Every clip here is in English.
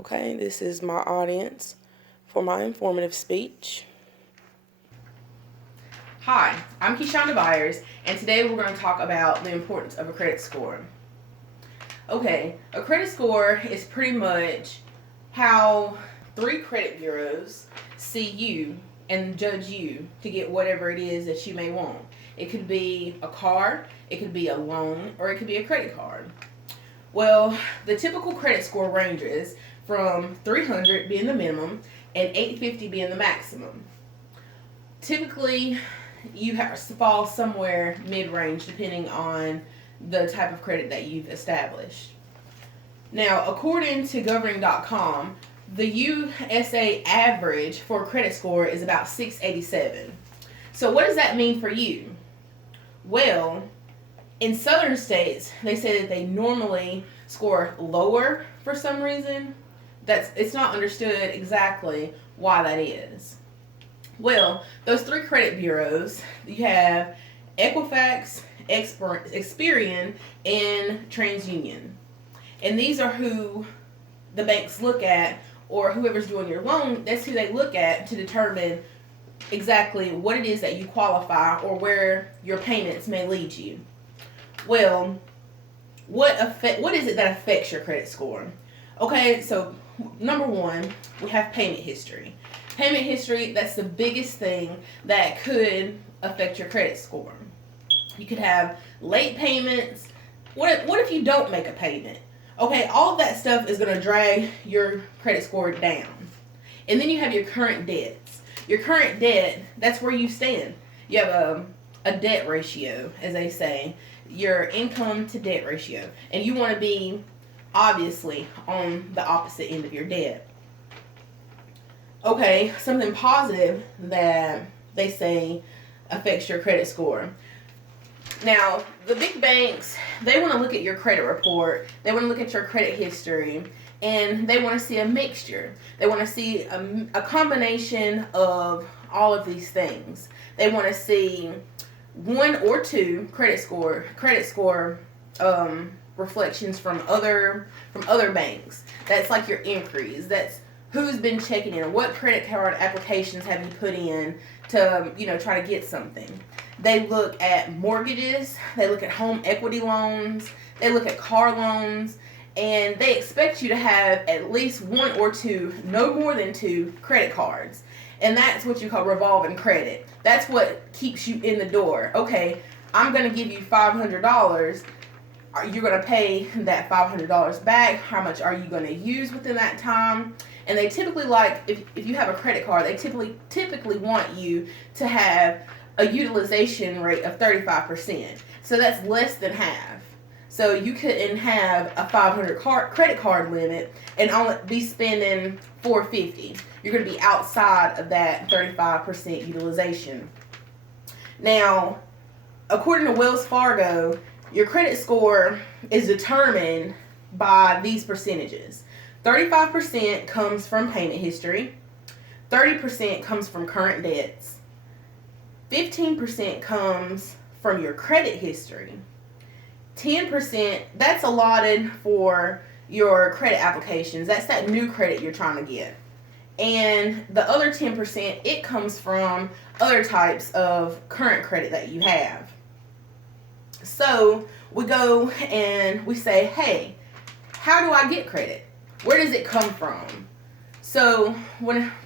Okay, this is my audience for my informative speech. Hi, I'm Keshonda Byers, and today we're going to talk about the importance of a credit score. Okay, a credit score is pretty much how 3 credit bureaus see you and judge you to get whatever it is that you may want. It could be a car, it could be a loan, or it could be a credit card. Well, the typical credit score ranges from 300 being the minimum and 850 being the maximum. Typically, you have to fall somewhere mid-range depending on the type of credit that you've established. Now, according to governing.com, the USA average for a credit score is about 687. So what does that mean for you? Well, in southern states, they say that they normally score lower for some reason. It's not understood exactly why that is. Well, those 3 credit bureaus, you have Equifax, Experian, and TransUnion. And these are who the banks look at, or whoever's doing your loan, that's who they look at to determine exactly what it is that you qualify or where your payments may lead you. Well, what is it that affects your credit score? Okay, so number 1, we have payment history. Payment history, that's the biggest thing that could affect your credit score. You could have late payments. What if you don't make a payment? Okay, all of that stuff is going to drag your credit score down. And then you have your current debts. Your current debt, that's where you stand. You have a debt ratio, as they say, your income to debt ratio. And you want to be, obviously, on the opposite end of your debt. Okay, something positive that they say affects your credit score. Now, the big banks, they want to look at your credit report, they want to look at your credit history, and they want to see a mixture. They want to see a combination of all of these things. They want to see 1 or 2 credit score reflections from other banks. That's like your inquiries. That's who's been checking in, or what credit card applications have you put in to, try to get something. They look at mortgages, they look at home equity loans, they look at car loans, and they expect you to have at least 1 or 2, no more than 2 credit cards. And that's what you call revolving credit. That's what keeps you in the door. Okay, I'm going to give you $500. You're going to pay that $500 back. How much are you going to use within that time? And they typically if you have a credit card, they typically want you to have a utilization rate of 35%. So that's less than half. So you couldn't have a $500 credit card limit and only be spending $450. You're going to be outside of that 35% utilization. Now, according to Wells Fargo, your credit score is determined by these percentages. 35% comes from payment history. 30% comes from current debts. 15% comes from your credit history. 10%, that's allotted for your credit applications. That's that new credit you're trying to get. And the other 10%, it comes from other types of current credit that you have. So we go and we say, hey, how do I get credit? Where does it come from? So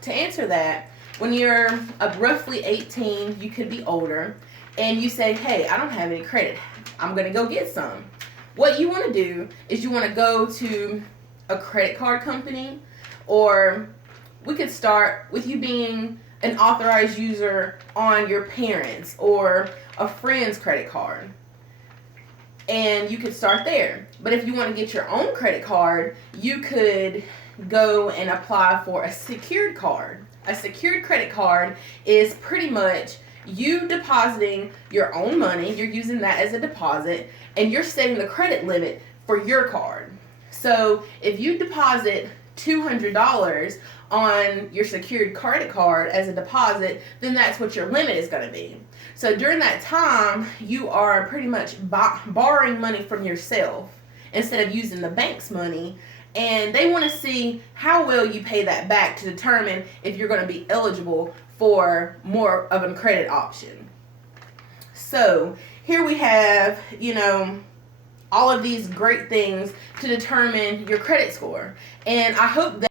to answer that, when you're roughly 18, you could be older, and you say, hey, I don't have any credit. I'm going to go get some. What you want to do is you want to go to a credit card company, or we could start with you being an authorized user on your parents' or a friend's credit card. And you could start there. But if you want to get your own credit card, you could go and apply for a secured card. A secured credit card is pretty much you depositing your own money. You're using that as a deposit, and you're setting the credit limit for your card. So if you deposit $200 on your secured credit card as a deposit, then that's what your limit is going to be. So during that time, you are pretty much borrowing money from yourself instead of using the bank's money and they want to see how well you pay that back to determine if you're going to be eligible for more of a credit option. So here we have, all of these great things to determine your credit score, and I hope that